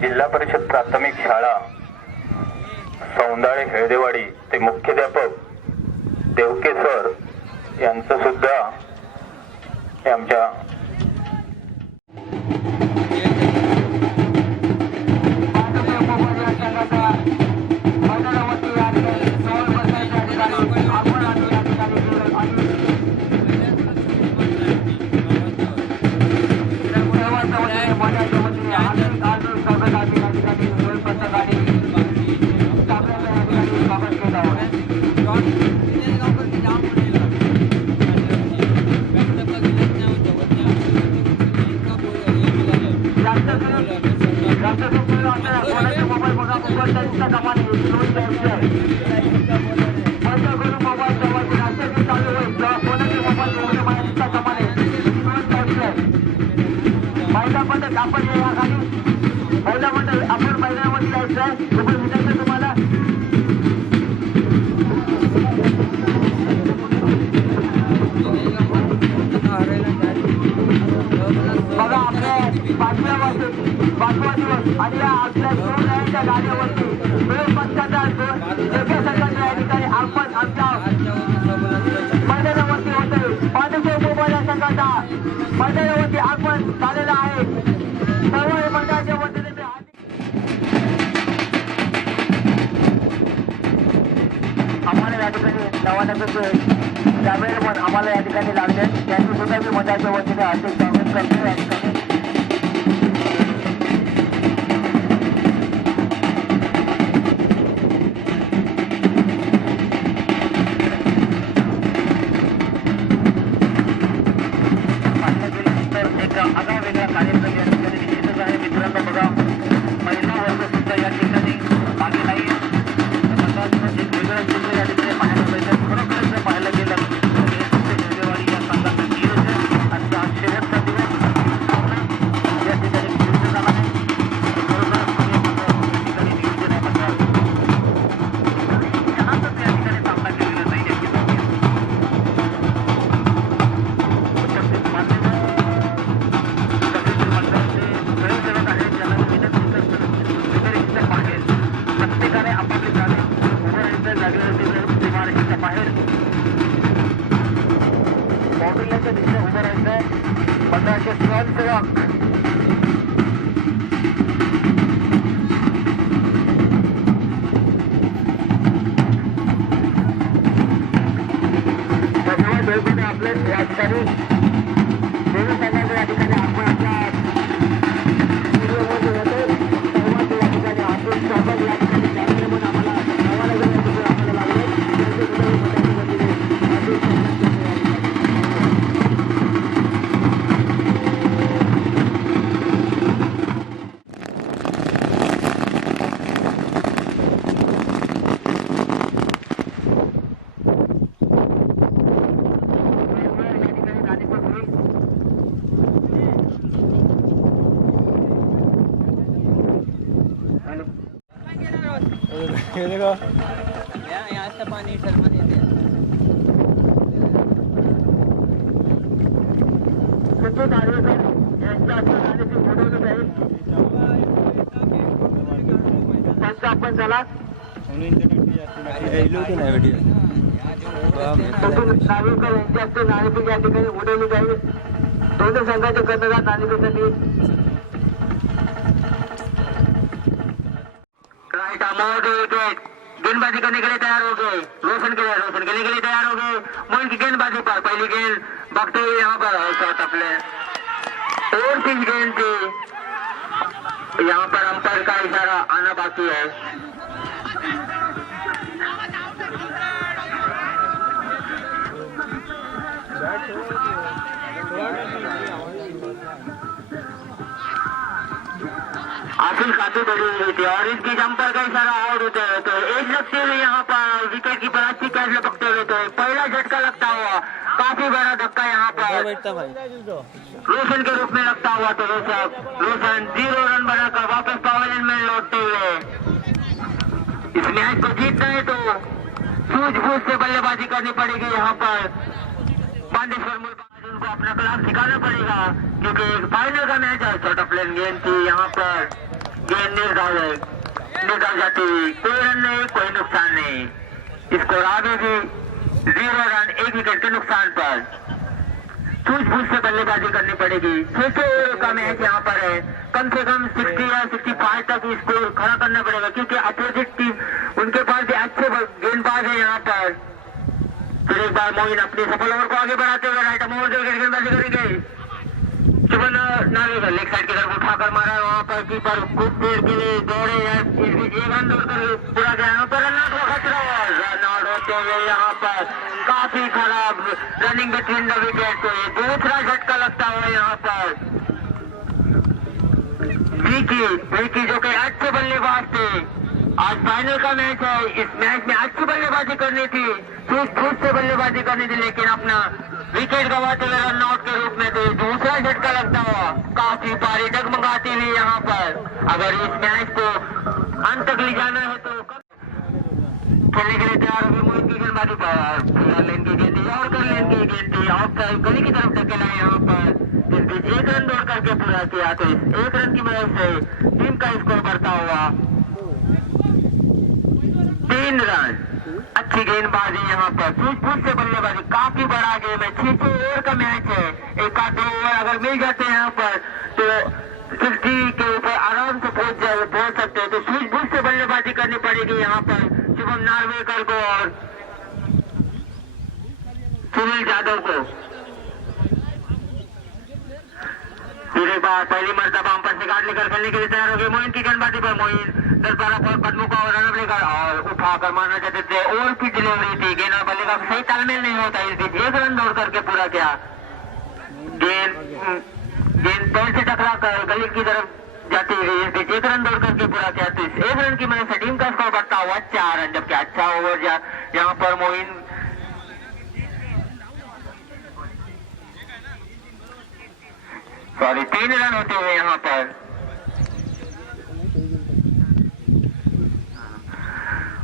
जिल्हा परिषद प्राथमिक शाळा सौंदाळे हेळदेवाडी ते मुख्याध्यापक देवके सर यांचं सुद्धा हे आमच्या आम्हाला या ठिकाणी लागले त्यांनी सुद्धा मी मंडळाच्या वतीने हार्दिक स्वागत करतो या ठिकाणी. दोनों संघाचे कर्णधार नाणेफेकीसाठी राइट अमाउंट विकेट गेंदबाजी करने के लिए तैयार हो गए. रोशन के लिए तैयार हो गए. मोइन की गेंदबाजी पर पहली गेंद भागते हुए यहाँ पर शॉट अपने और 3 गेंद थी. यहाँ पर अंपायर का इशारा आना बाकी है. आखिर काफी बड़ी हुई थी और इसकी जंपर का इशारा आउट होते हुए तो एक लगते हुए यहाँ पर विकेट कीपर अच्छी कैच लपकते हुए तो पहला झटका लगता हुआ काफी बड़ा धक्का यहाँ पर रोशन के रूप में लगता हुआ तो रोशन 0 रन बनाकर वापस पवेलियन में लौटते हुए इस मैच को जीतना है तो सूझबूझ से बल्लेबाजी करनी पड़ेगी. यहाँ पर बांदेश्वर मुल्क उनको अपना क्लास दिखाना पड़ेगा क्योंकि फाइनल का मैच है. शॉर्ट ऑफ लेन गेंद थी यहाँ पर गेंद निकाल जाती हुई, कोई रन नहीं, कोई नुकसान नहीं। स्कोर अभी भी 0 रन 1 विकेट के नुकसान पर। सूझबूझ से बल्लेबाजी करनी पड़ेगी। 6 ओवर का मैच यहाँ पर है, कम से कम 60 या 65 तक स्कोर खड़ा करना पड़ेगा, क्योंकि अपोजिट टीम उनके पास भी अच्छे गेंदबाज है यहाँ पर। फिर एक बार मोइन अपने सफल ओवर को आगे बढ़ाते हुए राइट मोड़ देकर गेंदबाजी करेंगे। शुभन नागेकर लेग साइड की तरफ उठाकर मारा है, वहां पर कीपर कुछ देर के लिए दौड़े हैं, इस बीच 1 रन दौड़कर पूरा गया। यहाँ पर रन आउट का खतरा, रन आउट होते हुए यहाँ पर काफी खराब रनिंग बिटवीन द विकेट। तो ये दूसरा झटका लगता हुआ यहाँ पर। विकी जो कि अच्छे बल्लेबाज थे, आज फाइनल का मैच है, इस मैच में अच्छी बल्लेबाजी करनी थी, सूझबूझ से बल्लेबाजी करनी थी, लेकिन अपना विकेट गवाते हुए रन आउट के रूप में तो दूसरा झटका लगता हुआ काफी पारी डगमगाती हुई यहाँ पर। अगर इस मैच को अंत तक ले जाना है तो खेलने के लिए तैयार होगी मोइन की गेंदबाजी पर। लेन की गेंद और कर लेन की गेंद आउट गली की तरफ धकेला है यहाँ पर। इस बीच 1 रन दौड़ करके पूरा किया, तो इस 1 रन की वजह से टीम का स्कोर बढ़ता हुआ 3 रन। अच्छी गेंदबाजी यहाँ पर, सूझबूझ से बल्लेबाजी, काफी बड़ा गेम है, 6 ओवर का मैच है। 1-2 ओवर अगर मिल जाते हैं यहाँ पर तो 60 के ऊपर आराम से पहुंच सकते हैं। तो सूझबूझ से बल्लेबाजी करनी पड़ेगी यहाँ पर शुभम नार्वेकर को और सुनील यादव को। फिर एक बार पहली मर्तबा अंपायर से गार्ड लेकर खेलने के लिए तैयार हो गए। मोइन की गेंदबाजी पर मोइन 10-12 कदमों का रन लेकर और उठाकर मारना चाहते थे, ओवर की डिलीवरी थी, गेंद और बल्ले का सही तालमेल नहीं होता। इस बीच 1 रन दौड़ करके पूरा किया। गेंद पैर से टकरा कर गली की तरफ जाती हुई, इस बीच 1 रन दौड़ करके पूरा किया। तो इस 1 रन की मदद से टीम का स्कोर बढ़ता हुआ 4 रन, जबकि अच्छा ओवर यहाँ पर मोइन सॉरी 3 रन होते हुए यहाँ पर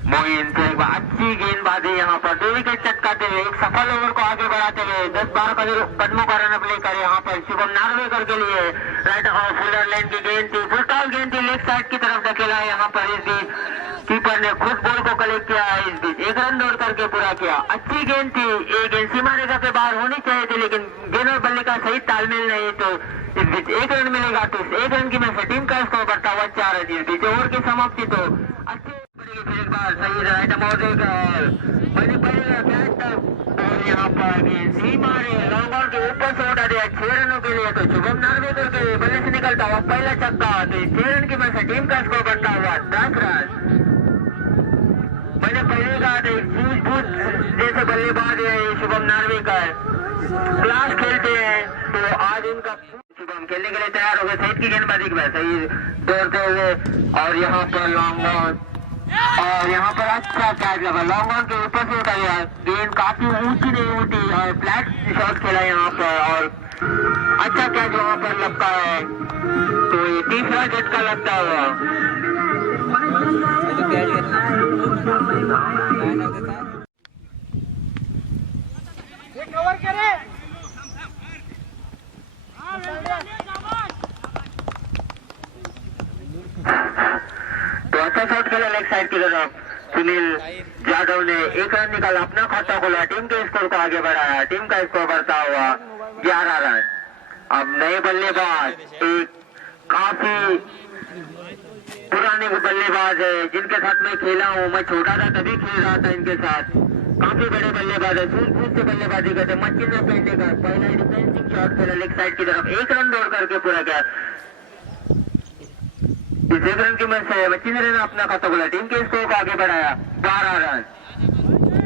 मोइन से एक अच्छी गेंदबाजी यहाँ पर 2 विकेट चटकाते हुए एक सफल ओवर को आगे बढ़ाते हुए 10-12 कदमों का रन लेकर यहाँ पर शुभम नार्वेकर के लिए राइट और फुलर लेन की गेंद थी, फुल टॉस गेंद थी, लेग साइड की तरफ धकेला है यहाँ पर। इस बीच कीपर ने खुद बॉल को कलेक्ट किया है, इस बीच 1 रन दौड़ करके पूरा किया। अच्छी गेंद थी, ये गेंद सीमा रेखा के बाहर होनी चाहिए थी, लेकिन गेंद और बल्ले का सही तालमेल नहीं, तो इस बीच 1 रन मिलेगा। तो इस 1 रन की वजह से टीम का स्कोर बढ़ता हुआ 4 रन। इस बीच ओवर की समाप्ति तो अच्छी फिर एक बार सही राइट मैंने पहले और यहाँ पर सीमा लॉन्ग ऑन के ऊपर से उठा दिया 6 रनों के लिए। तो शुभम नार्वेकर के बल्ले से निकलता हुआ पहला छक्का, तो 6 रन की वजह से टीम का स्कोर बढ़ता हुआ 10 रन। मैंने पहले कहा था सूझबूझ जैसे बल्लेबाज है शुभम नार्वेकर, क्लास खेलते हैं, तो आज इनका शुभम खेलने के लिए तैयार हो गए। सहित की गेंदबाजी के बाद सही दौड़ते हुए और यहाँ पर लॉन्ग ऑन और यहाँ पर अच्छा कैच लगा, लॉन्ग ऑन के ऊपर से उठा गया, गेंद काफी ऊंची नहीं उठी और फ्लैट शॉट खेला यहाँ पर और अच्छा कैच वहां पर लगता है। तो ये तीसरा झटका लगता हुआ तो अच्छा शॉट खेला लेग साइड की तरफ। सुनील यादव ने 1 रन निकाला, अपना खाता खोला, टीम के स्कोर को आगे बढ़ाया। टीम का स्कोर बढ़ता हुआ 11 रन। अब नए बल्लेबाज एक काफी पुराने बल्लेबाज है जिनके साथ मैं खेला हूँ, मैं छोटा था तभी खेल रहा था इनके साथ। काफी बड़े बल्लेबाज है, सूझबूझ से बल्लेबाजी करते। मचिंद्र पेंडेकर पहला डिफेंसिंग शॉट खेला लेग साइड की तरफ, 1 रन दौड़ करके पूरा किया। इस 1 रन की मदद से मचिंद्र ने अपना खाता खोला, टीम के स्कोर को आगे बढ़ाया 12 रन।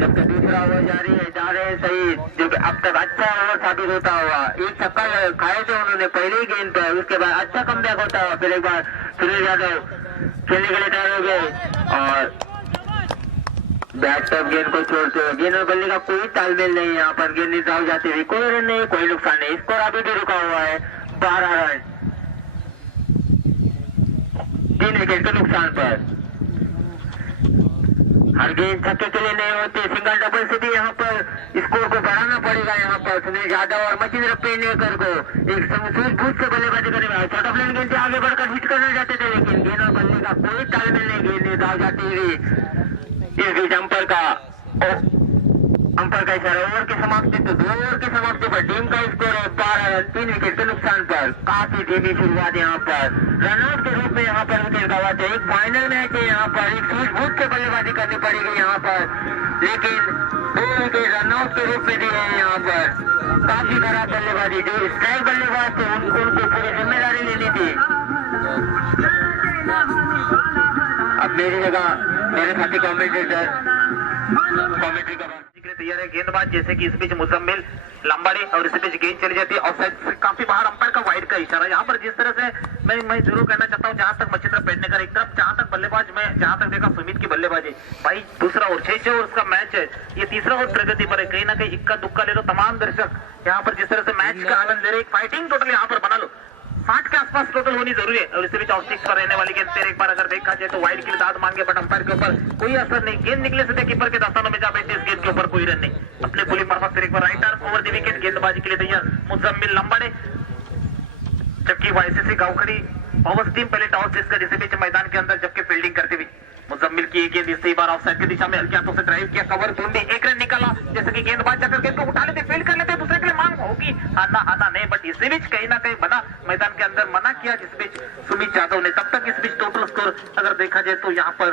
जबकि दूसरा ओवर जारी है, जा रहे हैं सईद, जो कि अब तक अच्छा ओवर साबित होता हुआ। एक छक्का खाए थे उन्होंने पहले ही गेंद पर, उसके बाद अच्छा कमबैक होता हुआ। फिर एक बार सुनील यादव खेलने के लिए तैयार हो गए और बैट पर गेंद को छोड़ते हुए, गेंद और बल्ले का कोई तालमेल नहीं, यहाँ पर गेंद निकाल जाती हुई, कोई रन नहीं, कोई नुकसान नहीं। स्कोर अभी भी रुका हुआ है 12 रन 3 विकेट के नुकसान पर। हर गेंद छक्के के लिए नहीं होते, सिंगल डबल से भी यहाँ पर स्कोर को बढ़ाना पड़ेगा। यहाँ पर सुनील यादव और मचिंद्र पेडनेकर को एक सूझबूझ से बल्लेबाजी करने में शॉर्ट ऑफ लाइन गेंद से आगे बढ़कर हिट करना चाहते थे, लेकिन गेंद और बल्ले का कोई तालमेल नहीं, गेंद दाव जाती हुई इस बीच अंपायर का इशारा। ओवर की समाप्ति तो 2 ओवर की समाप्ति पर टीम का स्कोर है 12 रन 3 विकेट के नुकसान पर। काफी धीमी शुरुआत यहाँ पर रनआउट के रूप में यहाँ पर विकेट गंवाते। एक फाइनल मैच है, यहाँ पर एक सूझबूझ से बल्लेबाजी करनी पड़ेगी यहाँ पर, लेकिन 2 विकेट रनआउट के रूप में दिए हैं यहाँ पर। काफी खराब बल्लेबाजी, जो स्ट्राइक बल्लेबाज थे उनको पूरी जिम्मेदारी लेनी थी। अब मेरी जगह मेरे साथी कमेंट्री का तैयार है गेंदबाज, जैसे कि इस बीच मुजम्मिल लंबाड़ी और इस बीच गेंद चली जाती है ऑफसाइड से काफी बाहर, अंपायर का वाइड का इशारा। यहाँ पर जिस तरह से मैं जरूर कहना चाहता हूँ, जहां तक मचिंद्र पेडनेकर एक तरफ, जहां तक बल्लेबाज मैं जहां तक देखा सुमित की बल्लेबाजी, भाई दूसरा ओवर 6 ओवर का मैच है, ये तीसरा ओवर प्रगति पर है। कहीं ना कहीं इक्का दुक्का ले लो, तमाम दर्शक यहाँ पर जिस तरह से मैच का आनंद ले रहे, एक फाइटिंग टोटल यहाँ पर बना लो, 60 के आसपास टोटल होनी जरूरी है। और इसी बीच ऑफ स्टिक्स पर रहने वाली गेंद एक बार अगर देखा जाए तो वाइड के लिए दाद मांगे, बट अंपायर के ऊपर कोई असर नहीं, गेंद निकले से कीपर के दस्तानों में जा बैठे, इस गेंद के ऊपर कोई रन नहीं। अपने बॉलिंग मार्फत फिर एक बार right arm over the wicket, गेंदबाजी के लिए तैयार मुजम्मिल लंबाड़े, जबकि वाईसीसी गांवखड़ी पावर्स टीम पहले टॉस जीतकर इसी बीच मैदान के अंदर जबकि फील्डिंग करते हुए मुजम्मिल की एक गेंद इसी बार ऑफसाइड की दिशा में हल्के हाथों से ड्राइव किया, कवर ढूंढी, एक रन निकाला, जैसे कि गेंदबाज जाकर गेंद को उठा लेते, फील्ड कर लेते, दूसरे के लिए मांग होगी आना नहीं, बट इसी बीच कहीं ना कहीं बना मैदान के अंदर मना किया, जिस बीच सुमित यादव ने। तब तक इस बीच टोटल स्कोर अगर देखा जाए तो यहाँ पर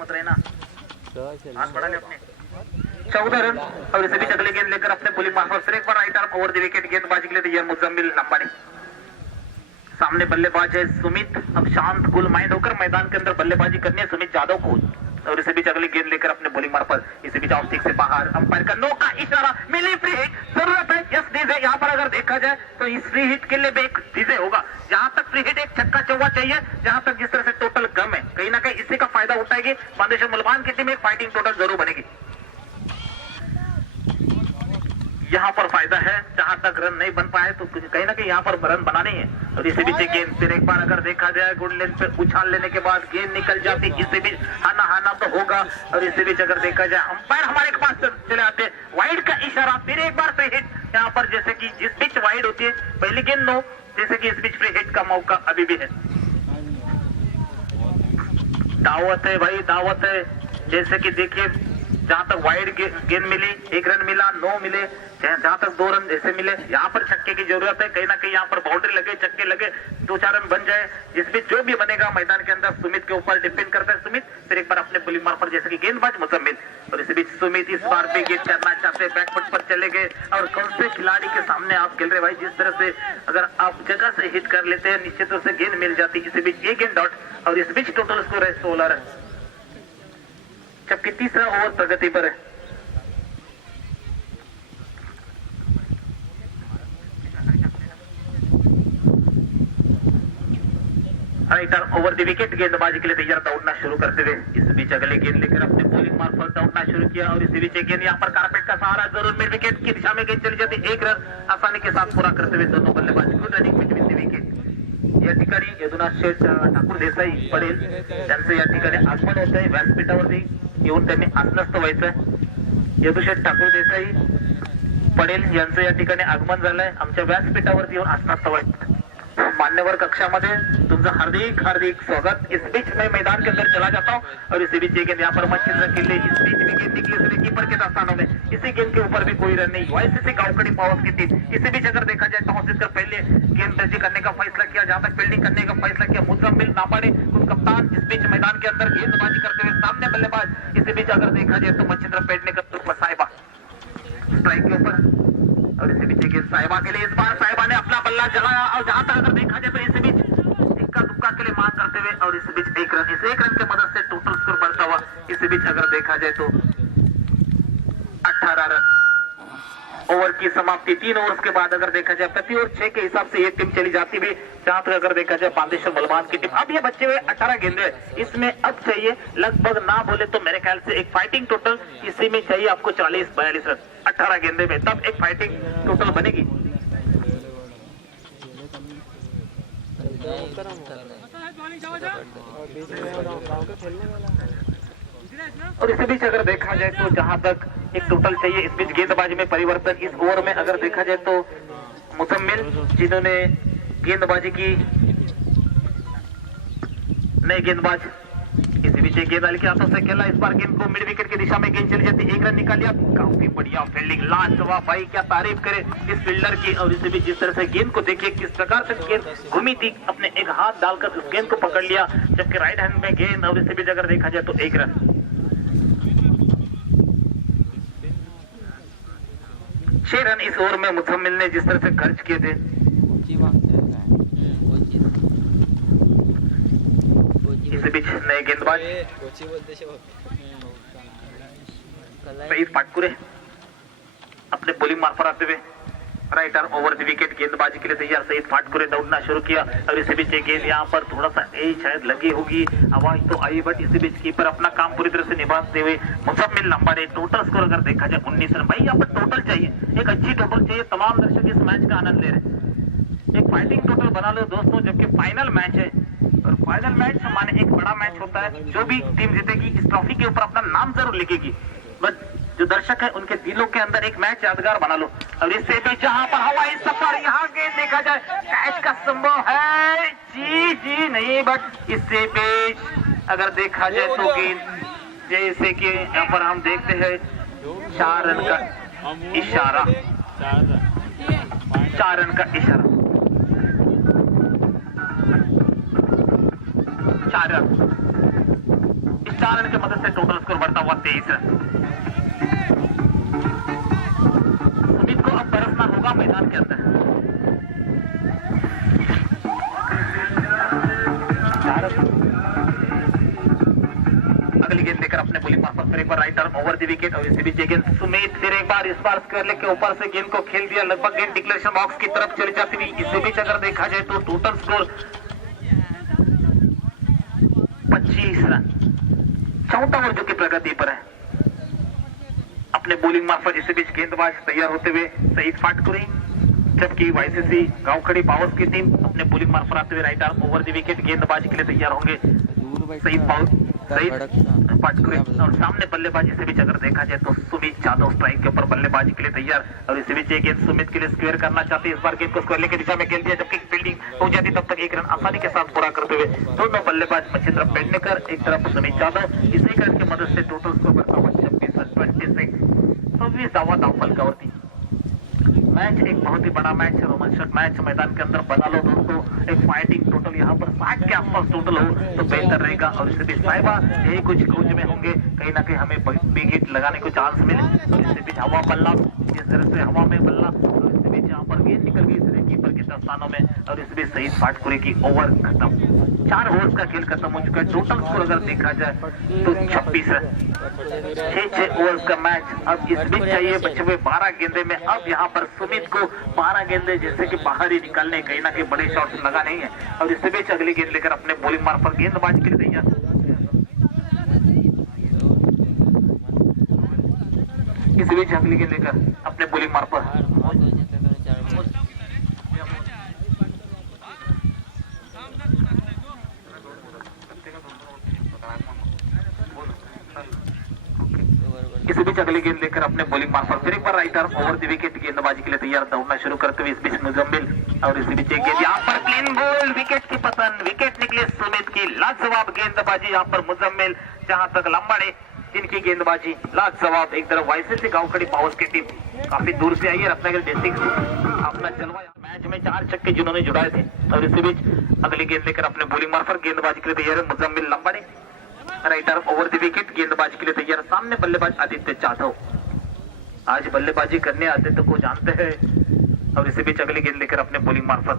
मत रहना, हाथ बढ़ा ले अपने, 14 रन। और इसी बीच अगले गेंद लेकर अपने बॉलिंग मार्फत फिर एक बार right arm over the wicket, गेंदबाजी के लिए तैयार मुजम्मिल लंबाड़ी। सामने बल्लेबाज है सुमित, अब शांत कूल माइंड होकर मैदान के अंदर बल्लेबाजी करनी है सुमित यादव को। और इसी बीच अगली गेंद लेकर अपने बॉलिंग मार्फत इसी बीच ऑफ स्टिक से बाहर, अंपायर का नो का इशारा, मिली फ्री हिट, जरूरत है यस डीजे। यहाँ पर अगर देखा जाए तो इस फ्री हिट के लिए भी एक डीजे होगा, जहाँ तक फ्री हिट एक छक्का चौवा चाहिए, जहाँ तक जिस तरह से टोटल कम है, कहीं ना कहीं इसी का फायदा उठाएगी बांदेश्वर मुल्बान की टीम, एक फाइटिंग टोटल जरूर बनेगी। यहाँ पर फायदा है, जहां तक रन नहीं बन पाए तो कहीं ना कहीं यहाँ पर रन बनाने है। और इसी बीच गेंद फिर एक बार अगर देखा जाए गुड लेंथ पे उछाल लेने के बाद गेंद निकल जाती, इसी बीच हाना तो होगा। और इसी बीच अगर देखा जाए अंपायर हमारे पास चले आते, वाइड का इशारा, फिर एक बार फ्री हिट यहाँ पर, जैसे कि जिस बीच वाइड होती है पहली गेंद नो, जैसे कि इस बीच फ्री हिट का मौका अभी भी है। दावत है भाई, दावत है, जैसे कि देखिए जहां तक वाइड गेंद मिली 1 रन मिला, 9 मिले, जहां तक 2 रन ऐसे मिले, यहाँ पर छक्के की जरूरत है, कहीं ना कहीं यहाँ पर बाउंड्री लगे, छक्के लगे, 2-4 रन बन जाए, जिसमें जो भी बनेगा मैदान के अंदर सुमित के ऊपर डिपेंड करता है। सुमित फिर एक बार अपने बॉलिंग मार्फत जैसे कि गेंदबाज मुजम्मिल, और इसी बीच सुमित इस बार भी गेंद करना चाहते, बैकफुट पर चले गए। और कौन से खिलाड़ी के सामने आप खेल रहे भाई, जिस तरह से अगर आप जगह से हिट कर लेते हैं निश्चित रूप से गेंद मिल जाती। इसी बीच ये गेंद डॉट, और इस बीच टोटल स्कोर है 16 रन, जबकि तीसरा ओवर प्रगति पर है। Right arm over the wicket, गेंदबाजी के लिए तैयार, दौड़ना शुरू करते हुए इस बीच अगले गेंद लेकर अपने बॉलिंग मार्फत दौड़ना शुरू किया। और इसी बीच गेंद यहाँ पर कारपेट का सहारा जरूर मिड विकेट की दिशा में गेंद चली जाती, 1 रन आसानी के साथ पूरा करते हुए दोनों बल्लेबाज good running between the wicket. या ठिकाणी यदुनाथ शेठ ठाकूर देसाई पडेल त्यांचं या ठिकाणी आगमन होत आहे, व्यासपीठावरती येऊन त्यांनी आसनस्थ व्हायचं। यदुशेठ ठाकूर देसाई पडेल यांचं या ठिकाणी आगमन झालंय, आमच्या व्यासपीठावरती येऊन आसनस्थ व्हायचं। मान्यवर कक्षा में तुमका हार्दिक हार्दिक स्वागत। इस बीच मैं मैदान के अंदर चला जाता हूँ, और इसी बीच गेंद यहाँ पर मच्छिंद्र के लिए इस बीच भी गेंद निकली उसने कीपर के दस्तानों में, इसी गेंद के ऊपर भी कोई रन नहीं। वाईसीसी गांवखड़ी पावर्स की टीम इसी बीच अगर देखा जाए टॉस जीतकर पहले गेंदबाजी करने का फैसला किया, जहाँ तक फील्डिंग करने का फैसला किया मुजम्मिल नाबाड़े खुद कप्तान। इस बीच मैदान के अंदर गेंदबाजी करते हुए सामने बल्लेबाज, इसी बीच अगर देखा जाए तो मच्छिंद्र पेडनेकर साहिबा स्ट्राइक के ऊपर, और इसी बीच गेंद साहिबा के लिए, इस बार साहिबा ने अपना बल्ला जलाया, और जहां तक अगर देखा जाए तो इसी बीच इक्का दुक्का के लिए मांग करते हुए, और इसी बीच 1 रन, इस 1 रन की मदद से टोटल स्कोर बढ़ता हुआ इसी बीच अगर देखा जाए तो 18 रन। ओवर की समाप्ति 3 ओवर्स के बाद अगर देखा जाए प्रति ओवर 6 के हिसाब से ये टीम चली जाती भी, जहां तक अगर देखा जाए बांदेश्वर मुल्बान की टीम। अब ये बच्चे हुए 18 गेंदे, इसमें अब चाहिए लगभग ना बोले तो मेरे ख्याल से एक फाइटिंग टोटल इसी में चाहिए आपको 40-42 रन 18 गेंदे में, तब एक फाइटिंग टोटल बनेगी। और इसी बीच अगर देखा जाए तो जहां तक एक टोटल चाहिए, इस बीच गेंदबाजी में परिवर्तन इस ओवर में अगर देखा जाए तो मुजम्मिल जिन्होंने गेंदबाजी की, नए गेंदबाज इसी बीच गेंद डाल के हाथों से खेला, इस बार गेंद को मिड विकेट की दिशा में गेंद चली जाती है, 1 रन निकाल लिया। काफी बढ़िया फील्डिंग, लाजवाब भाई, क्या तारीफ करे इस फील्डर की। और इसी बीच जिस तरह से गेंद को देखिए किस प्रकार से गेंद घूमी थी, अपने एक हाथ डालकर उस गेंद को पकड़ लिया, जबकि राइट हैंड में गेंद। और इसी बीच अगर देखा जाए तो 1 रन। छह रन इस ओवर में मुजम्मिल ने जिस तरह से खर्च किए थे। इसी बीच नए गेंदबाज सईद फाटकुरे अपने बॉलिंग मार्फत आते हुए right arm over the wicket गेंदबाजी के लिए तैयार। सईद फाटकुरे दौड़ना शुरू किया और इसी बीच गेंद यहाँ पर थोड़ा सा शायद लगी होगी, आवाज तो आई, बट इसी बीच कीपर अपना काम पूरी तरह से निभाते हुए मुजम्मिल लंबाड़े। टोटल स्कोर अगर देखा जाए 19 रन। भाई यहाँ पर टोटल चाहिए, एक अच्छी टोटल चाहिए। तमाम दर्शक इस मैच का आनंद ले रहे हैं, एक फाइटिंग टोटल बना लो दोस्तों, जबकि फाइनल मैच है और फाइनल मैच माने एक बड़ा मैच होता है। जो भी टीम जीतेगी इस ट्रॉफी के ऊपर अपना नाम जरूर लिखेगी, बट जो दर्शक है उनके दिलों के अंदर एक मैच यादगार बना लो। और इससे भी जहां पर हवाई सफर, यहाँ गेंद देखा जाए कैच का संभव है, जी नहीं, बट इससे भी अगर देखा जाए तो गेंद जैसे कि यहाँ पर हम देखते हैं 4 रन का इशारा, 4 रन का इशारा, 4 रन। इस 4 रन की मदद से टोटल स्कोर बढ़ता हुआ 23 रन। सुमित को अब बरसना होगा मैदान के अंदर। अगली गेंद लेकर अपने बॉलिंग मार्फत फिर एक बार right arm over the wicket. और इसी बीच गेंद सुमित फिर एक बार इस बार स्क्वायर के ऊपर से गेंद को खेल दिया, लगभग गेंद डिक्लेरेशन बॉक्स की तरफ चली जाती हुई। इसी बीच अगर देखा जाए तो टोटल स्कोर 25 रन। चौथा ओवर जो कि प्रगति पर है अपने बॉलिंग मार्फत। इसी बीच गेंदबाज तैयार होते हुए सईद फाटकुरे, जबकि वाईसीसी गांवखड़ी पावर्स की टीम अपने बॉलिंग मार्फत आते हुए right arm over the wicket गेंदबाजी के लिए तैयार होंगे। सईद फाटकुरे और सामने बल्लेबाजी से बीच अगर देखा जाए तो सुमित यादव स्ट्राइक के ऊपर बल्लेबाजी के लिए तैयार। और इसी बीच एक गेंद सुमित के लिए स्क्वायर करना चाहते हैं, इस बार गेंद को स्क्वायर की दिशा में खेल दिया, जबकि फील्डिंग हो जाती तब तक 1 रन आसानी के साथ पूरा करते हुए दोनों बल्लेबाज मच्छिंद्र पेडनेकर एक तरफ सुमित यादव, इसी रन की मदद से टोटल स्कोर बढ़ता हुआ 26 रन 26 दावा दावफल का होती। मैच एक बहुत ही बड़ा मैच है, रोमांचक मैच मैदान के अंदर बना लो दोस्तों। एक फाइटिंग टोटल यहाँ पर 60 के आसपास टोटल हो तो बेहतर रहेगा। और इससे भी साहिबा यही कुछ खोज में होंगे, कहीं ना कहीं हमें बिग हिट लगाने को चांस मिले। और इससे बीच हवा बल्ला, जिस तरह से हवा में बल्ला, और इससे बीच यहाँ पर गेंद निकल गई सीधे कीपर के स्थानों में। और इस बीच सईद फाटकुरे की ओवर खत्म, 4 ओवर्स का खेल खत्म हो चुका है। टोटल स्कोर अगर देखा जाए तो 26 रन, 6 ओवर्स का मैच। अब इस बीच चाहिए बचे हुए 12 गेंदे में। अब यहाँ पर सुमित को 12 गेंदे जैसे कि बाहर ही निकालने, कहीं ना कहीं बड़े शॉट्स लगा नहीं है। और इससे बीच अगली गेंद लेकर अपने बॉलिंग मार्फत गेंदबाजी के लिए तैयार। इस बीच अगली गेंद लेकर अपने बॉलिंग मार्फत इसी बीच अगली गेंद लेकर अपने बॉलिंग मार्फत फिर एक बार right arm over the wicket गेंदबाजी के लिए तैयार, दौड़ना शुरू करते हुए इस बीच मुजम्मिल। और इसी बीच एक गेंद यहाँ पर क्लीन बॉल, विकेट की पतन, विकेट निकले सुमित की। लाजवाब गेंदबाजी यहाँ पर मुजम्मिल, जहां तक लंबाड़े जिनकी गेंदबाजी लाजवाब। एक तरफ वाईसीसी गांवखड़ी पावर्स की टीम काफी दूर से आई है, रत्नागिरी डिस्ट्रिक्ट से अपना जलवा मैच में 4 छक्के जिन्होंने जुड़ाए थे। और इसी बीच अगली गेंद लेकर अपने बॉलिंग मार्फत गेंदबाजी के लिए तैयार है Muzammil Lambade, right arm over the wicket गेंदबाजी के लिए तैयार। सामने बल्लेबाज आदित्य जाधव, आज बल्लेबाजी करने आदित्य को जानते हैं। और इसी बीच अगली गेंद लेकर अपने बॉलिंग मार्फत।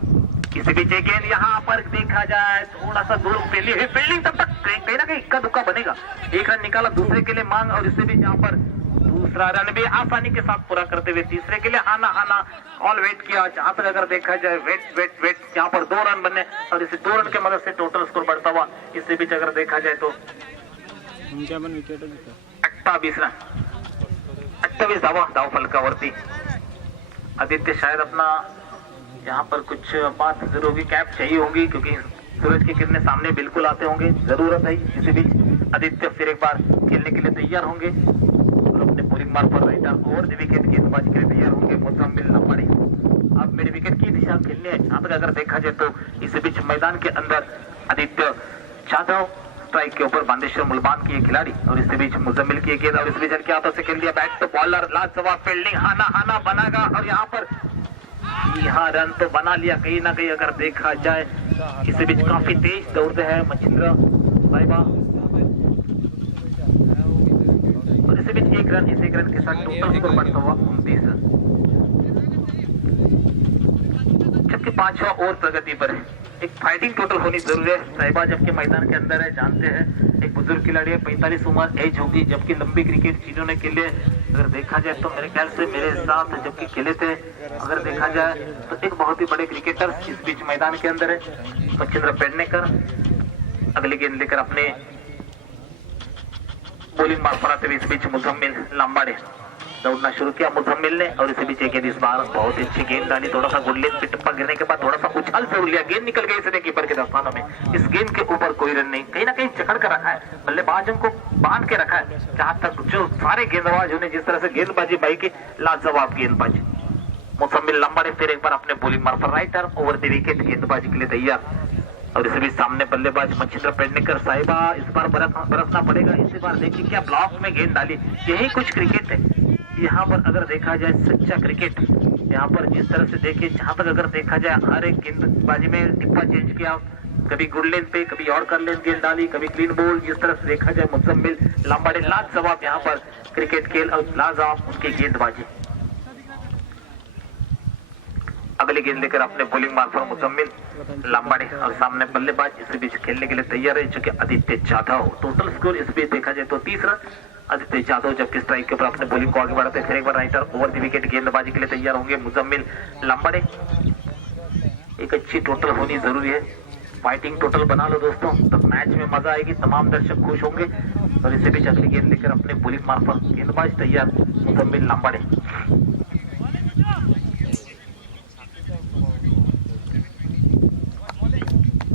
इसी बीच एक गेंद यहाँ पर देखा जाए थोड़ा सा दूर फैली हुई फील्डिंग, तब तक कहीं ना कहीं इक्का दुक्का बनेगा। 1 रन निकाला, दूसरे के लिए मांग। और इसी बीच यहाँ पर दूसरा रन भी आसानी के साथ पूरा करते हुए तीसरे के लिए आना ऑल वेट किया। जहां तक अगर देखा जाए वेट यहाँ पर 2 रन बने। और इसी 2 रन की मदद से टोटल स्कोर बढ़ता हुआ इससे बीच अगर देखा जाए तो 28 रन 28 दाव फलकावरती। आदित्य शायद अपना यहाँ पर कुछ बात जरूरी कैप चाहिए होगी, क्योंकि सूरज की किरणें सामने बिल्कुल आते होंगे, जरूरत है। इसी बीच आदित्य फिर एक बार खेलने के लिए तैयार होंगे और अपने बोलिंग मार्ग पर राइटर ओवर द विकेट गेंदबाजी के लिए तैयार होंगे मुजम्मिल लंबाड़ी। अब मेरे विकेट की दिशा खेलने है। जहां तक अगर देखा जाए तो इस बीच मैदान के अंदर आदित्य जाधव स्ट्राइक के ऊपर बांदेश्वर मुल्बान की खिलाड़ी और इस बीच मुजम्मिल की गेंद और इस बीच हल्के हाथों से खेल दिया बैट तो बॉलर लाजवाब फील्डिंग हाना बनागा और यहाँ पर रन तो बना लिया कहीं ना कहीं अगर देखा जाए। इस बीच काफी तेज दौड़ते हैं मच्छिंद्र साहिबा और इस बीच एक रन के साथ टोटल स्कोर बढ़ता हुआ 29 रन, जबकि 5वां ओवर प्रगति पर है। एक फाइटिंग टोटल होनी जरूरी है। साहिबा जबकि मैदान के अंदर है, जानते हैं एक बुजुर्ग खिलाड़ी है, 45 उम्र एज होगी, जबकि लंबी क्रिकेट चीजों के लिए अगर देखा जाए तो मेरे ख्याल से मेरे साथ जबकि खेले थे अगर देखा जाए तो एक बहुत ही बड़े क्रिकेटर इस बीच मैदान के अंदर है। मच्छिंद्र पेडनेकर अगली गेंद लेकर अपने बॉलिंग मार्ग पर आते हुए इस बीच मुजम्मिल लंबाड़े दौड़ना शुरू किया मुजम्मिल ने और इसी बीच गेंद इस बार बहुत ही अच्छी गेंद डाली, थोड़ा सा गुड लेंथ पे टप्पा गिरने के बाद थोड़ा सा उछाल से लिया, गेंद निकल गई इसने कीपर के दस्तानों में। इस गेंद के ऊपर कोई रन नहीं, कहीं ना कहीं जकड़ कर रखा है, बल्लेबाजों को बांध के रखा है। जहां तक जो सारे गेंदबाज ने जिस तरह से गेंदबाजी भाई की लाजवाब गेंदबाजी। मुजम्मिल लंबाड़े फिर एक बार अपने बॉलिंग मार्ग पर राइटर ओवर द विकेट गेंदबाजी के लिए तैयार और इसी बीच सामने बल्लेबाज मच्छिंद्र पेडनेकर साहिबा इस बार बरसना पड़ेगा। इसी बार देखिए क्या ब्लॉक में गेंद डाली, यही कुछ क्रिकेट है यहाँ पर अगर देखा जाए सच्चा क्रिकेट। यहाँ पर जिस तरह से देखिए जहां तक अगर देखा जाए हर एक गेंदबाजी में टिप्पा चेंज किया, कभी गुड लेंथ पे कभी और कर लेंथ गेंद डाली, कभी क्लीन बॉल, जिस तरह से देखा जाए मुजम्मिल लंबाड़े लाजवाब यहाँ पर क्रिकेट खेल और लाजवाब उनकी गेंदबाजी। अगली गेंद लेकर अपने बॉलिंग मार्ग पर मुजम्मिल लंबाड़े और सामने बल्लेबाज इस बीच खेलने के लिए तैयार है जो कि आदित्य जाधव। टोटल स्कोर इस बीच देखा जाए तो 30 रन आदित्य जाधव, जबकि स्ट्राइक के ऊपर अपने बॉलिंग को आगे बढ़ाते हैं। फिर एक बार राइटर ओवर द विकेट गेंदबाजी के लिए तैयार होंगे मुजम्मिल लंबाड़े। एक अच्छी टोटल होनी जरूरी है, फाइटिंग टोटल बना लो दोस्तों, तब मैच में मजा आएगी, तमाम दर्शक खुश होंगे। और इसे बीच अगली गेंद लेकर अपने बॉलिंग मार्ग पर गेंदबाज तैयार मुजम्मिल लंबाड़े।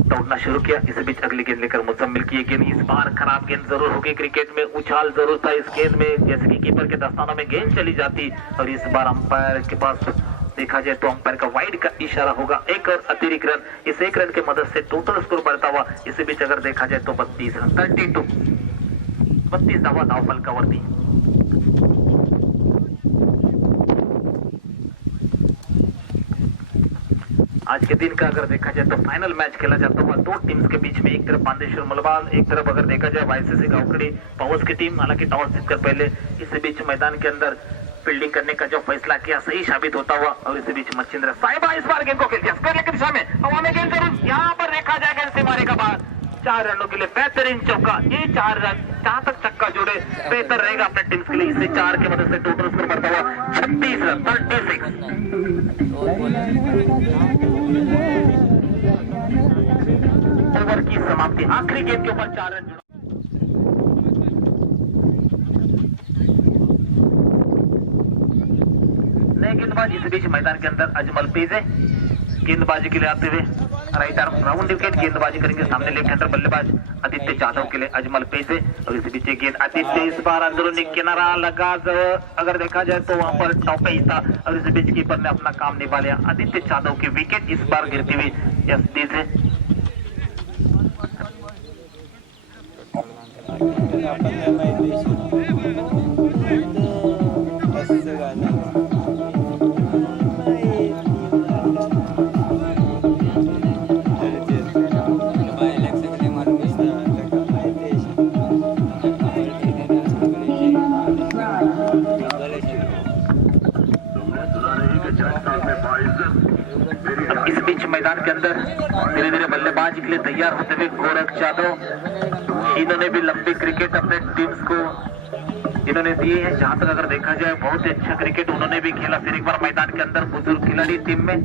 दौड़ना शुरू किया, इस बीच अगली गेंद लेकर मुजम्मिल की गेंद इस बार खराब गेंद जरूर होगी। क्रिकेट में उछाल जरूर था इस गेंद में, जैसे कि कीपर के दस्तानों में गेंद चली जाती और इस बार अंपायर के पास देखा जाए तो अंपायर का वाइड का इशारा होगा। एक और अतिरिक्त रन, इस एक रन की मदद से टोटल स्कोर बढ़ता हुआ इसी बीच अगर देखा जाए तो 32 रन 32 धावा धाव फलकावरती। आज के दिन का अगर देखा जाए तो फाइनल मैच खेला जाता हुआ दो टीम्स के बीच में, एक तरफ बांदेश्वर मुल्बान, एक तरफ अगर देखा जाए वाईसीसी गावखड़ी पावर्स की टीम। हालांकि टॉस जीतकर पहले इसी बीच मैदान के अंदर फील्डिंग करने का जो फैसला किया सही साबित होता हुआ और इसी बीच मच्छिंद्र साहिबा इस बार गेंद को खेल दिया स्क्वायर लेग की दिशा में, हवा में गेंद जरूर, यहाँ पर देखा जाए गेंद से मारेगा बाहर। 4 रनों के लिए बेहतरीन चौका, ये 4 रन जहां तक चक्का जोड़े बेहतर रहेगा अपने टीम्स के लिए। इसे 4 की मदद से टोटल स्कोर बढ़ता हुआ 36 रन 36। ओवर की समाप्ति, आखिरी गेंद के ऊपर 4 रन। नए गेंदबाज इस बीच मैदान के अंदर अजमल पेजे गेंदबाजी के लिए आते हुए राइट आर्म राउंड विकेट गेंदबाजी करेंगे। सामने लेफ्ट हैंडर बल्लेबाज आदित्य जाधव के लिए अजमल पेजे और इस बीच गेंद आदित्य इस बार अंदरूनी किनारा लगा, अगर देखा जाए तो वहां पर टॉप ही था और इस बीच कीपर ने अपना काम निभा लिया। आदित्य जाधव की विकेट इस बार गिरती हुई यस है। इस बीच मैदान के अंदर धीरे धीरे बल्लेबाजी के लिए तैयार होते हुए गोरख जाधव, इन्होंने भी लंबी क्रिकेट अपने टीम्स को इन्होंने दिए हैं। जहां तक अगर देखा जाए बहुत ही अच्छा क्रिकेट उन्होंने भी खेला। फिर एक बार मैदान के अंदर बुजुर्ग खिलाड़ी टीम में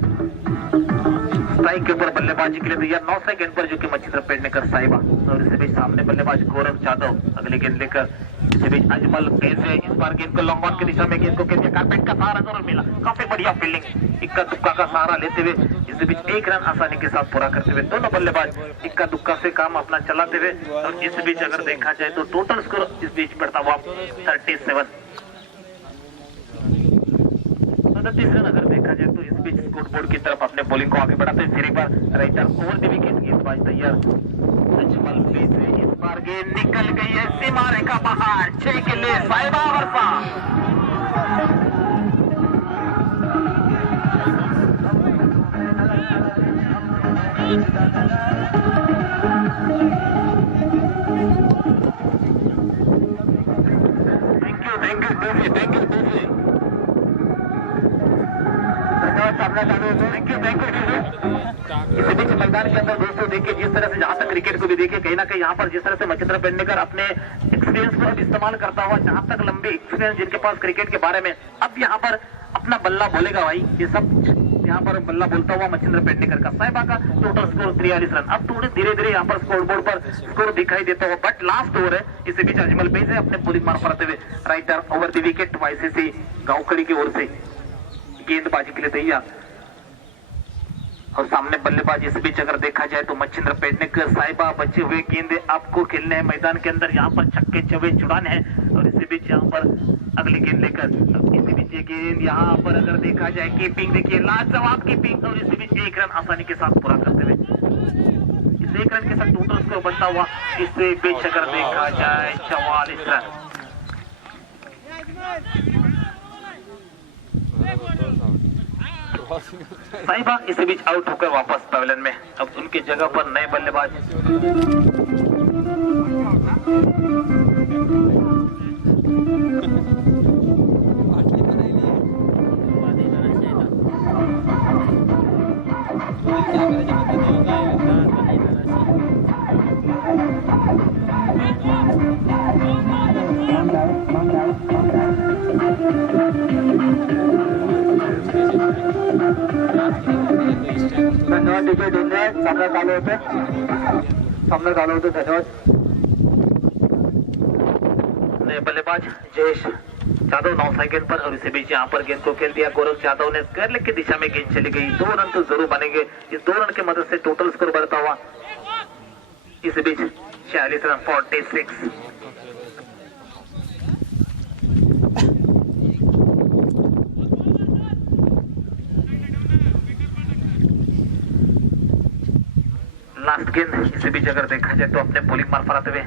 स्ट्राइक के ऊपर बल्लेबाजी के लिए तैयार 9 सेकंड पर जो कि मच्छिंद्र पेडनेकर साहिबा और इसी बीच सामने बल्लेबाज गौरव जादव अगले गेंद लेकर इसी बीच अजमल पैसे इस बार गेंद को लॉन्ग ऑन की दिशा में गेंद को खेल दिया कारपेट का सहारा जरूर मिला काफी बढ़िया फील्डिंग इक्का दुक्का का सहारा लेते हुए इसी बीच 1 रन आसानी के साथ पूरा करते हुए दोनों बल्लेबाज इक्का दुक्का से काम अपना चलाते हुए और इस बीच अगर देखा जाए तो टोटल स्कोर इस बीच बढ़ता हुआ 37 रन अगर देखा जाए तो इस बीच स्कोर बोर्ड की तरफ अपने बॉलिंग को आगे बढ़ाते हुए सीरी पर राइटर ओवर द विकेट गेंदबाज तैयार अजमल पैसे इस बार गेंद निकल गई है सीमा रेखा बाहर 6 के लिए साहिबा वर्षा थैंक यू इसी बीच मैदान के अंदर दोस्तों देखिए जिस तरह से जहां तक क्रिकेट को भी देखिए कहीं ना कहीं यहाँ पर जिस तरह से मच्छिंद्र पेडनेकर अपने एक्सपीरियंस को इस्तेमाल करता हुआ जहां तक लंबी एक्सपीरियंस जिनके पास क्रिकेट के बारे में अब यहाँ पर अपना बल्ला बोलेगा भाई ये सब यहाँ पर बल्ला बोलता हुआ मच्छिंद्र पेडनेकर का साहिबा का टोटल स्कोर 43 रन अब थोड़े धीरे धीरे यहाँ पर स्कोर बोर्ड पर स्कोर दिखाई देता हुआ बट लास्ट ओवर है इसी बीच अजमल पैसे अपने बॉलिंग मार पड़ते हुए right arm over the wicket YCC Gaonkadi की ओर से गेंदबाजी के लिए तैयार और सामने बल्लेबाज इस बीच अगर देखा जाए तो मच्छिंद्र पेडनेकर साहिबा बचे हुए गेंदे आपको खेलने हैं मैदान के अंदर यहाँ पर छक्के चौके जुड़ाने हैं और इसी बीच यहाँ पर अगली गेंद लेकर इसी बीच ये गेंद यहाँ पर अगर देखा जाए कीपिंग देखिए लाजवाब कीपिंग और इसी बीच 1 रन आसानी के साथ पूरा करते हुए इस 1 रन के साथ टोटल स्कोर बनता हुआ इससे बीच अगर देखा जाए 44 रन साहिबा इसी बीच आउट होकर वापस पवेलियन में अब उनकी जगह पर नए बल्लेबाज धन्यवाद देखिए सामने चालू होते धन्यवाद नए बल्लेबाज जयेश जादव 9 सेकंड पर और इसी बीच यहाँ पर गेंद को खेल दिया गौरव जादव ने स्क्वायर लेग की दिशा में गेंद चली गई 2 रन तो जरूर बनेंगे इस 2 रन की मदद से टोटल स्कोर बढ़ता हुआ इसी बीच 46 रन 46 लास्ट गेंद इसी बीच अगर देखा जाए तो अपने बॉलिंग मार फराते हुए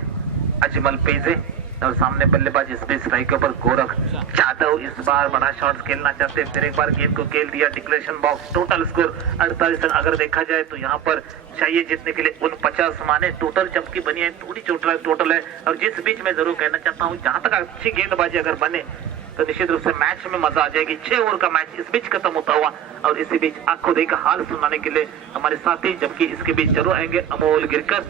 अजमल पैसे और सामने बल्लेबाज इस बीच स्ट्राइक के ऊपर गौरव जादव इस बार बड़ा शॉट खेलना चाहते हैं फिर एक बार गेंद को खेल दिया declaration box total score 48 run अगर देखा जाए तो यहाँ पर चाहिए जीतने के लिए 49 माने टोटल चमकी बनी है थोड़ी टोटल है और जिस बीच में जरूर कहना चाहता हूँ जहां तक अच्छी गेंदबाजी अगर बने तो निश्चित रूप से मैच में मजा आ जाएगी 6 ओवर का मैच इस बीच खत्म होता हुआ और इसी बीच आंखों देखा हाल सुनाने के लिए हमारे साथी जबकि इसके बीच जरूर आएंगे अमोल गिरकर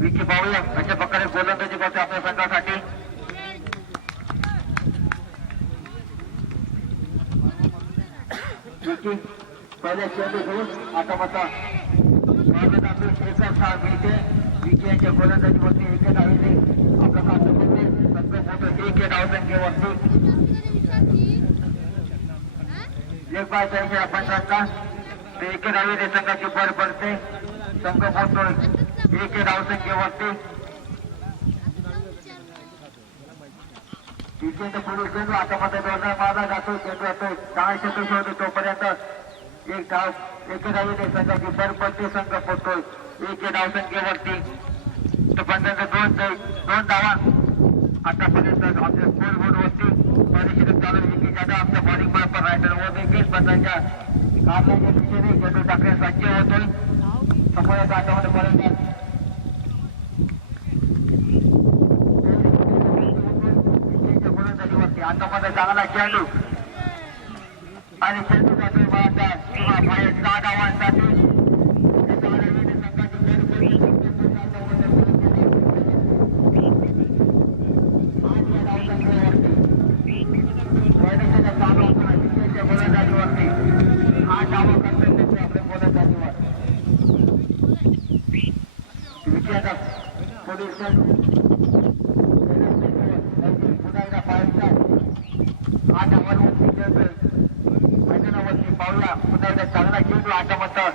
विकी पाहूया कशा प्रकारे गोलंदाजी करते आपल्या संघासाठी विकी पहिले चेंडू घेऊन आता मता एका साल मिळते विकी यांच्या गोलंदाजीवरती विकेट आलेली आपला कासरमध्ये संघ एक धावसंख्येवरती एक बाय पाहिजे आपण संघा ते एक धावे संघाची भर पडते संघ पोहोचतो एक धावसंख्येवरती विकेट पुढे चेंडू आता मध्ये जोरदार मारला जातो चेंडू येतो 10 षटक शोधतो तोपर्यंत एक धाव एक धावे संघाची भर पडते संघ पोहोचतोय एक धावसंख्येवरती तो पंचांचा दोन धावा आतापर्यंत आपल्या स्कोर बोर्डवरती परिषदेत चालू विकी जाधव आमच्या बॉलिंग पर रायडर व देखील पंचांच्या काढण्याच्या दिशेने चेंडू टाकण्यास सज्ज होतोय समोरच्या हातामध्ये फलंदाज गोलंदाजीवरती हातामध्ये चांगला चेंडू आणि चेंडू जातोय चेंडू पुढील चेंडू पुन्हा एकदा पाहायचा 8 ओव्हरवरती चेंडू मैदानावरती पाहूया पुन्हा एकदा चांगला चेंडू आता म्हणतात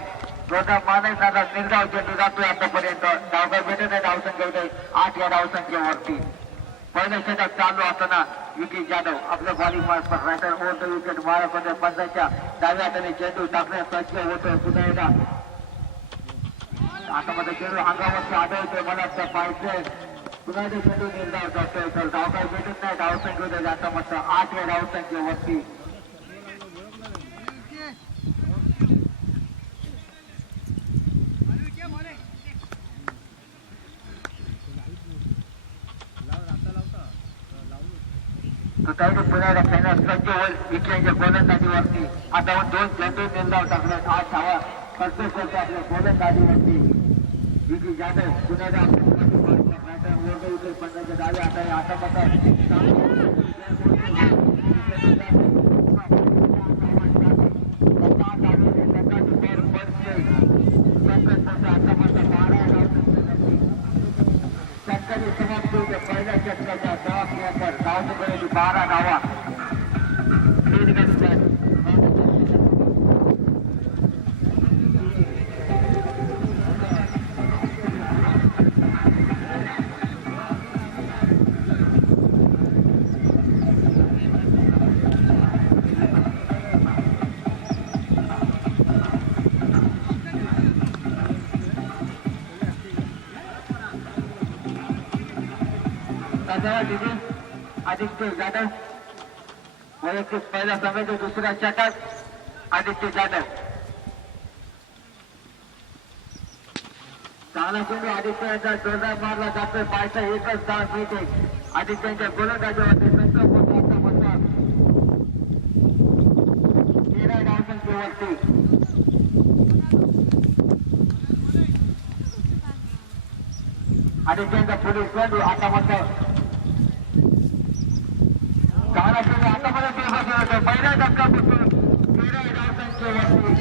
जोरदार मानायचा निर्धाव चेंडू जातोय आतापर्यंत धावगा भेटत आहे धावसंख्या होत आहे 8 या धावसंख्येवरती पहिल्या षटक चालू असताना विकी जाधव आपल्या बॉलिंग मार्फत रायटर ओव्हर विकेट मारत होते पंचाच्या डाव्या हाताने चेंडू टाकण्यास सज्ज होतोय पुन्हा एकदा आता मध्ये चेंडू अंगावरती आढळतोय मला त्या पाहिजे पुन्हा एकदा चेंडू निर्धाव जातोय तर धाव काही भेटत नाही धावसंख्या होते आता मत 8 या धावसंख्येवरती काही पुन्हा खेळण्यास सज्ज होईल विकेटच्या गोलंदाजीवरती आता 2 चेंडू निर्धाव टाकण्यात 8 धावा कर्तव्य करतो आपल्या गोलंदाजीवरती विकी जाधव पुन्हा पंचाच्या डावे आता समाप्त पहिल्या षटकाच्या 10 धावसंख्येची 12 धावा आदित्य जाधव वैयक्तिक पहिला संघाचा दुसरा षटक आदित्य जाधव चांगला चेंडू आदित्यचा जोरदार मारला जातोय पायचा एकच धाव मिळते आदित्यच्या गोलंदाजीवरती संकल्प होता म्हणतात 13 धावसंख्येवरती आदित्यचा पुढील चेंडू आता म्हणतात चांगला चेंडू आता मध्ये पहिल्या धक्कापासून 13 धावसंख्येवरती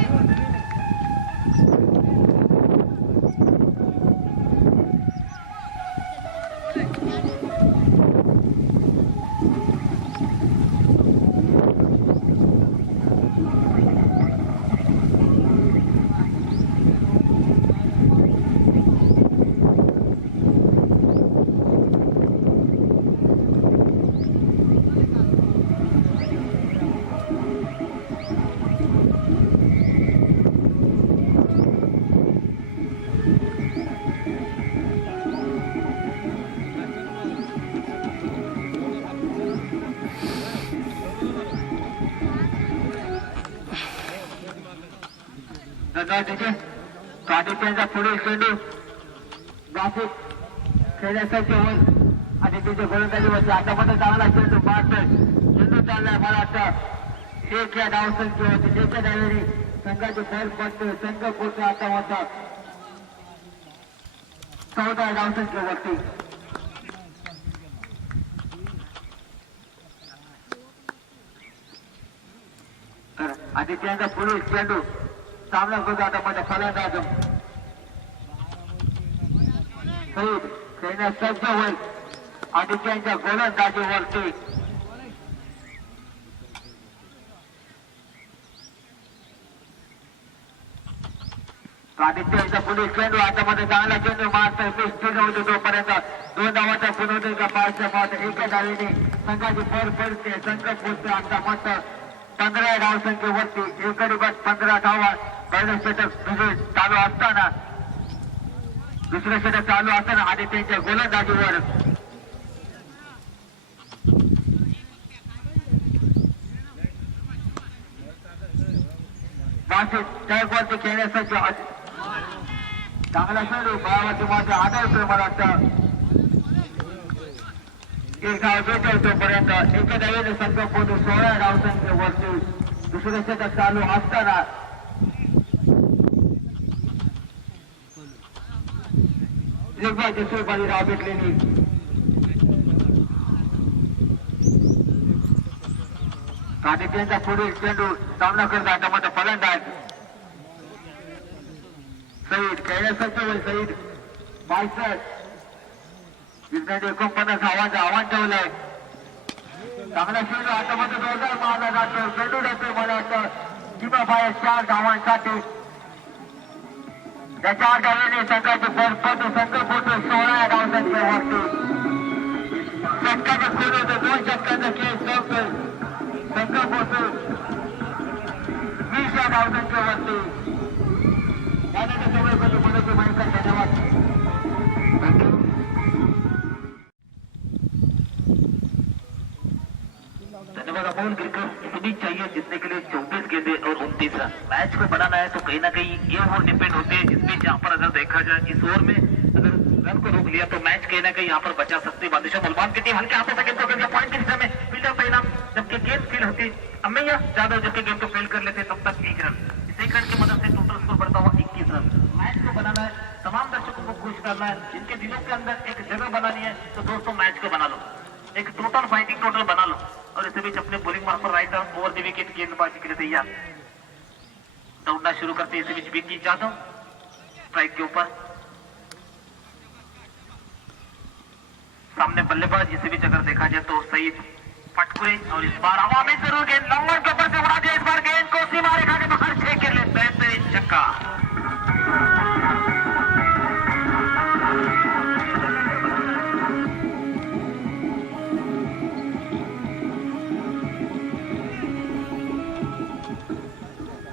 आदित्यचा पुढील चेंडू नाशिक खेळण्यासाठी होईल आदित्यच्या गोलंदाजीवरती आता मध्ये चांगला चेंडू मारतोय चेंडू चाललाय मला वाटतं 1 या धावसंख्येवरती त्याच्या डावीने संघाचे बॉल पडतोय संघ पोहोचतो आता म्हणतात 14 धावसंख्येवरती तर आदित्यचा पुढील चेंडू सामना करतो आता मध्ये फलंदाज सईद खेळण्यास सज्ज होईल आदित्यच्या गोलंदाजीवरती आदित्यचा पुढील चेंडू आता मध्ये चांगला चेंडू मारतोय स्थिर होतो तोपर्यंत 2 धावाचा पुनवते का 5च्या पाठ एका डावीने संघाची भर पडते संघ पोहोचते आता मात्र 15 धावसंख्येवरती एकडी गट 15 धावा पहिलं षटक चालू असताना दुसरं षटक चालू असताना आदित्यच्या गोलंदाजीवर वरती खेळण्यासाठी चांगला खेळू बाळावरती माझ्या आदळतोय मला वाटतं 1 धाव भेटेल तोपर्यंत एका डावीने संघ पोहोचून 16 धावसंख्येवरती दुसरं षटक चालू असताना जसोबाजी राव भेटलेली आदित्यचा पुढील चेंडू सामना करत आता मध्ये फलंदाज सईद खेळण्यासाठी होईल सईद 62 जिसने 49 आव्हान ठेवलंय. चांगला खेळ हातामध्ये जोरदार मारला जातो. चेंडू जातो मला वाटतं किंवा बाहेर 4 धावांसाठी. त्या 4 धावांनी संघाचे संघ पोहोचतो 16 धावांच्या वरती. षटकाचे खेळ होते 2 षटकाचा खेळ संपतोय. संघ पोहोचतो 20 धावांच्या वरती. त्यानंतर सगळे बंधू बोलवतो माहिती. धन्यवाद. धन्यवाद. अमोल क्रिकेट इतनी चाहिए जितने के लिए 24 गेंदे और 29 रन. मैच को बनाना है तो कहीं ना कहीं ये ओवर डिपेंड होते हैं जिसमें यहाँ पर अगर देखा जाए इस ओवर में अगर रन को रोक लिया तो मैच कहीं ना कहीं यहाँ पर बचा सकती है. बादशाह मुलबान की टीम हल्के हाथों से गेंद को पॉइंट की दिशा में फील्डर परिणाम जबकि गेंद फील होती अमैया यादव जबकि गेंद को फील कर लेते तब तक 1 रन. इस 1 रन की मदद से टोटल स्कोर बढ़ता हुआ 21 रन. मैच को बनाना है, तमाम दर्शकों को खुश करना है, जिनके दिलों के अंदर एक जगह बनानी है तो दोस्तों मैच को बना लो. एक टोटल फाइटिंग टोटल बना लो. और इसी बीच अपने बोलिंग मार्क पर right arm over the wicket गेंदबाजी के लिए तैयार. दौड़ना शुरू करते हैं. इसी बीच विक्की यादव स्ट्राइक के ऊपर. सामने बल्लेबाज. इसी बीच अगर देखा जाए तो सईद पटकुरे. और इस बार हवा में जरूर गेंद लंबन के ऊपर से उड़ा दिया. इस बार गेंद को सीमा रेखा के बाहर फेंक के लिए बेहतरीन छक्का.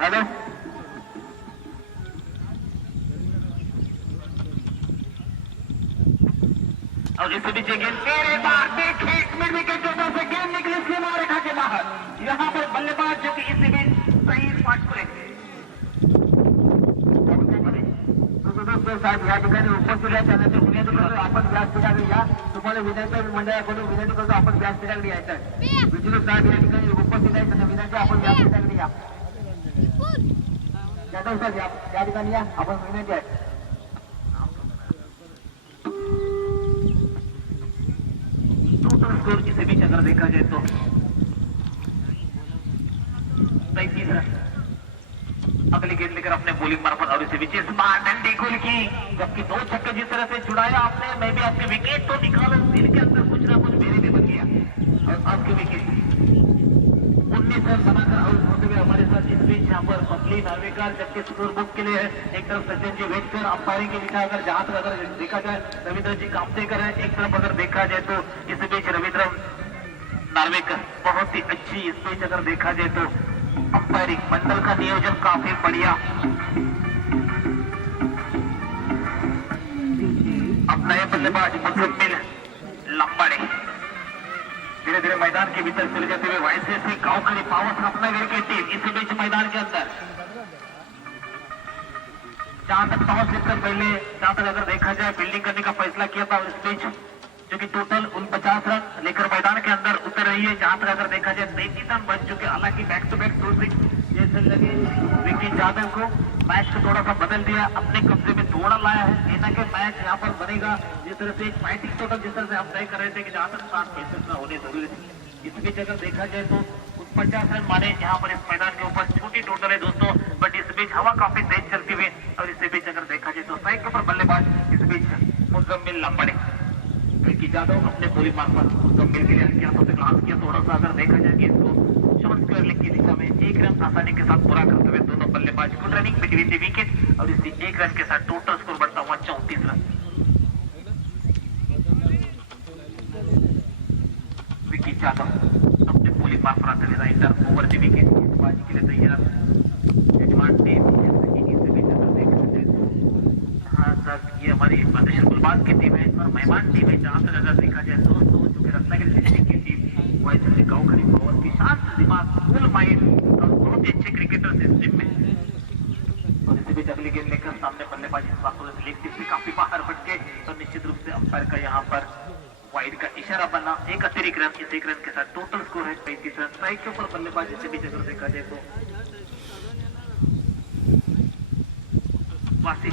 हेलो और इस बीच गेंद तेरे बार देखे मिड विकेट के ऊपर से गेंद निकली सीमा रेखा के बाहर. यहाँ पर बल्लेबाज जो कि इसी बीच सही पाटकुरे साहेब या ठिकाणी उपस्थित आहे. त्यांना विनंती करतो आपण व्यासपीठाकडे या. तुम्हाला विनंती मंडळाकडून विनंती करतो आपण व्यासपीठाकडे यायचं आहे. विजय साहेब या ठिकाणी उपस्थित आहे. त्यांना विनंती आपण व्यासपीठाकडे या. यादव साहेब या ठिकाणी या. आपण विनंती आहे. टोटल स्कोर इसी बीच अगर देखा जाए तो 35 रन. अगली गेंद लेकर अपने बॉलिंग मार्फत. और इसी बीच इस बार डंडी खुल की जबकि 2 छक्के जिस तरह से छुड़ाया आपने. मैं भी आपके विकेट तो निकालो. दिल के अंदर कुछ ना कुछ मेरे भी बन गया. और आपके विकेट 19 रन बनाकर आउट होते हुए हमारे साथ इस बीच यहाँ पर पपली नार्वेकर जबकि स्कोर बुक के लिए है. एक तरफ सचिन जी वेटकर अंपायरिंग की दिशा अगर जहां तक अगर देखा जाए रविंद्र जी कामतेकर है. एक तरफ अगर देखा जाए तो इस बीच रविंद्र नार्वेकर बहुत ही अच्छी. इस बीच अगर देखा जाए तो अंपायरिंग मंडल का नियोजन काफी बढ़िया. अब नए बल्लेबाज मुजम्मिल लंबाड़े धीरे धीरे मैदान के भीतर चले जाते हुए वाईसीसी गांव खड़ी पावर अपनागर की टीम. इसी बीच मैदान के अंदर जहां तक टॉस लेकर पहले जहां तक अगर देखा जाए फील्डिंग करने का फैसला किया था. इस बीच जो कि टोटल 49 रन लेकर मैदान के अंदर उतर रही है. जहां तक अगर देखा जाए 33 रन बन चुके. हालांकि बैक टू बैक 2 6 जैसे लगे विक्की यादव को मैच को थोड़ा सा बदल दिया. अपने कब्जे में थोड़ा लाया है. लेना के मैच यहाँ पर बनेगा जिस तरह से एक फाइटिंग टोटल जिस तरह से हम तय कर रहे थे कि जहां तक 7 फीसद का होने जरूरी थी. इस बीच अगर देखा जाए तो 50 रन माने यहाँ पर इस मैदान के ऊपर. छोटी टोटल है दोस्तों बट इस बीच हवा काफी तेज चलती हुई. और इसी बीच अगर देखा जाए तो साइड के ऊपर बल्लेबाज इस बीच मुजम्मिल लंबाड़े. विक्की यादव अपने बॉलिंग मार्फत मुजम्मिल के लिए हल्के हाथों से ग्लांस किया. थोड़ा सा अगर देखा जाए गेंद को शॉर्ट स्क्वायर लेग की दिशा में 1 रन आसानी के साथ पूरा करते हुए दोनों बल्लेबाज good running between the wicket. और इसी 1 रन के साथ टोटल स्कोर बढ़ता हुआ 34 रन. विक्की यादव अपने बॉलिंग मार्फत आते हुए राइटर ओवर द विकेट गेंदबाजी के लिए तैयार. यजमान टीम इसी बीच अगर देखा जाए तो जहां तक ये हमारी बादशाह गुलबाज की टीम है और मेहमान टीम है. जहां तक अगर देखा जाए दोस्तों जो कि रत्नागिरी डिस्ट्रिक्ट की टीम वाईसीसी गांव खड़ी पावर की शांत दिमाग फुल माइंड और बहुत ही अच्छे क्रिकेटर्स इस टीम में. और इसी बीच अगली गेंद लेकर सामने बल्लेबाजी लेग से काफी बाहर भटके. तो निश्चित रूप से अंपायर का यहाँ पर वाइड का इशारा बना. 1 अतिरिक्त रन. इस 1 रन के साथ टोटल स्कोर है 35 रन. स्ट्राइक के ऊपर बल्लेबाजी से बीच अगर देखा जाए तो वासी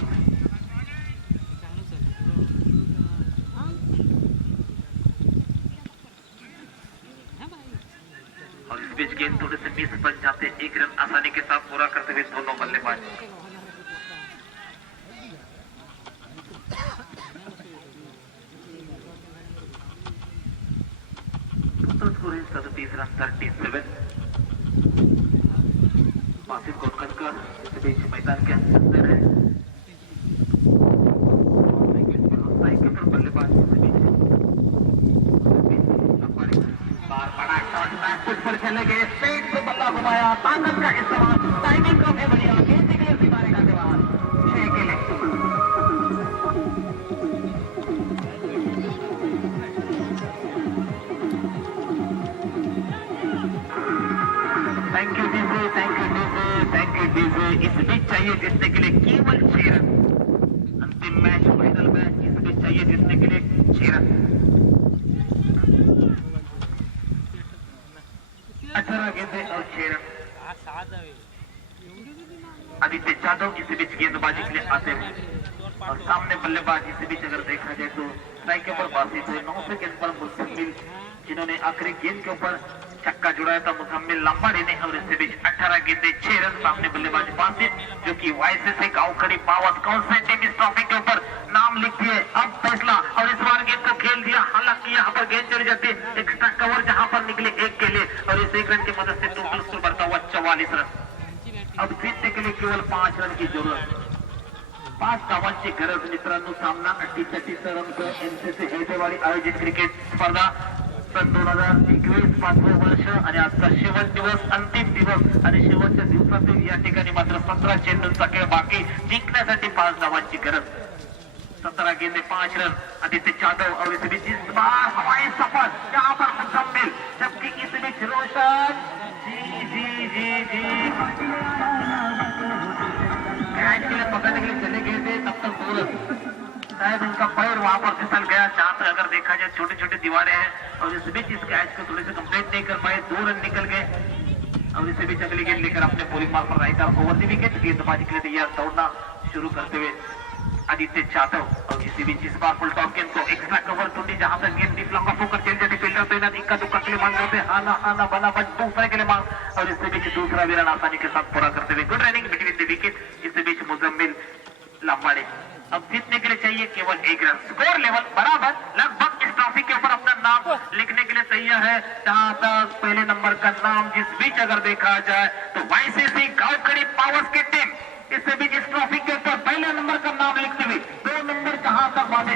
और इस बीच गेंद थोड़े से मिस बन जाते. 1 रन आसानी के साथ पूरा करते हुए दोनों बल्लेबाज. 36 रन 37। बासित कोटकनकर इस बीच मैदान के अंदर है। बल्लेबाज बार बड़ा शॉट बैक पर चले गए, स्ट्रेट से बल्ला घुमाया, ताकत का इस्तेमाल, टाइमिंग काफी बढ़िया, गेंद निकले सितारे का जवाब 6 के लिए। Thank you DJ, thank you DJ, thank you DJ. इस बीच चाहिए जीतने के लिए केवल 6 रन। अंतिम मैच, फाइनल मैच, इस बीच चाहिए जीतने के लिए 6 रन। 18 गेंदें और 6 रन। आदित्य जादव इस बीच गेंदबाजी के लिए आते हैं और सामने बल्लेबाज इस बीच अगर देखा जाए तो स्ट्राइक के ऊपर बासित है। 9 से गेंद पर मुजम्मिल, जिन्होंने आखिरी गेंद के ऊपर छक्का जुड़ाया था मुजम्मिल लंबाड़ी ने, और इसके बीच 18 गेंदें 6 रन। सामने बल्लेबाज बासित जो कि वाईसीसी गांवखड़ी पावर्स कौन से टीम इस ट्रॉफी के ऊपर नाम लिखती है। अब फैसला, और इस बार गेंद को खेल दिया, हालांकि यहाँ पर गेंद चली जाती है, एक्स्ट्रा कवर जहां पर निकले 1 के लिए, और इस 1 रन की मदद से टोटल स्कोर बढ़ता हुआ 44 रन। अब जीतने के लिए केवल 5 रन की जरूरत, 5 धावांची गरज मित्रांनो। सामना 38 रन एनसीसी हैदराबाद आयोजित क्रिकेट स्पर्धा सन 2021 5वं वर्ष आणि आजचा शेवट दिवस, अंतिम दिवस, आणि शेवटच्या दिवसातील या ठिकाणी मात्र 17 चेंडूंचा खेळ बाकी, जिंकण्यासाठी 5 धावांची गरज। 17 गेंदे 5 रन। आदित्य जादव और इस बीच इस बार हवाई सफर, यहाँ पर मुजम्मिल, जबकि इस बीच रोशन जी कैच के लिए पकड़ने के लिए चले गए थे, तब तक दूर शायद उनका पैर वहां पर फिसल गया, जहां पर अगर देखा जाए छोटे छोटे दीवारें हैं, और इस बीच इस कैच को थोड़े से कंप्लीट नहीं कर पाए, 2 रन निकल गए। और इसी बीच अगली गेंद लेकर अपने बॉलिंग मार्क पर right arm over the wicket, गेंदबाजी के लिए तैयार, दौड़ना शुरू करते हुए आदित्य जादव। और इसी बीच इस बार फुल टॉप गेंद को एक्स्ट्रा कवर टूटी, जहां तक गेंद डीप लंबा होकर चल जाती, फील्डर तैनात, इक्का दुक्का के लिए मांग करते, आना बना बट दूसरे के लिए मांग, और इससे बीच दूसरा भी रन आसानी के साथ पूरा करते हुए good running between the wicket. इससे बीच मुजम्मिल लंबाड़े। अब जीतने के लिए चाहिए केवल 1 रन। स्कोर लेवल बराबर, लगभग इस ट्रॉफी के ऊपर अपना नाम लिखने के लिए तैयार है। जहां तक पहले नंबर का नाम जिस बीच अगर देखा जाए तो वाईसीसी गांवखड़ी पावर्स की टीम, इससे भी इस ट्रॉफी के ऊपर पहले नंबर का नाम लिखते हुए 2 नंबर जहां तक वादे